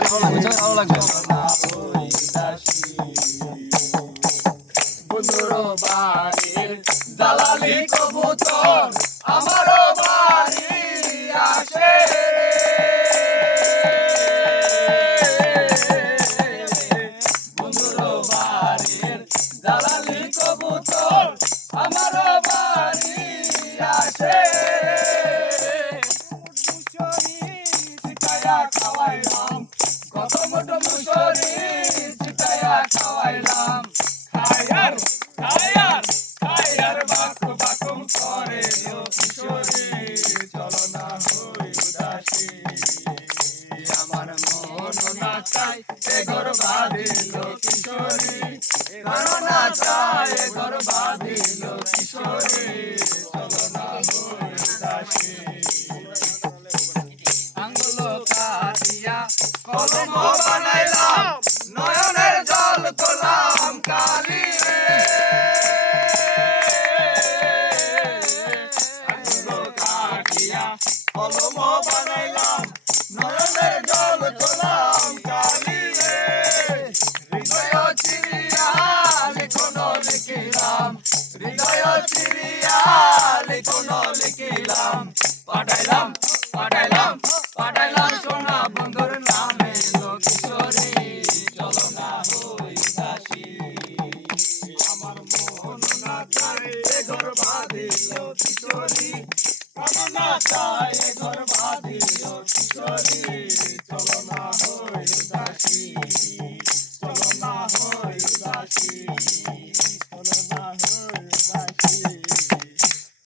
ভালো লাগবে। বন্ধুর বাড়ির জালালি কবুতর আমারও বাড়ি আসে রে। বন্ধুর বাড়ির জালালি কবুতর আমারও বাড়ি আসে রে। চিটাইয়া খাওয়াইলাম কত মোটো মুসরি চিটাইয়া খাওয়াইলাম। খায়ার খায়ার খায়ার বাকু বাকুম করে কিশোরী চলো না হই উদাসী। আমার মন না চাই এ ঘর বাঁধিল কিশোরী, মন না চাই এ ঘর বাঁধিল কিশোরী চলো না হই উদাসী। আঙ্গুল কাটিয়া কলম বানাইলাম নয়নের জল করলাম কালি রে। আঙ্গুল কাটিয়া কলম বানাইলাম নয়নের জল করলাম কালি রে। হৃদয় চিরিয়া লিখন লিখিলাম, হৃদয় চিরিয়া লিখন লিখিলাম, পাঠাইলাম পাঠাইলাম পাঠাইলাম।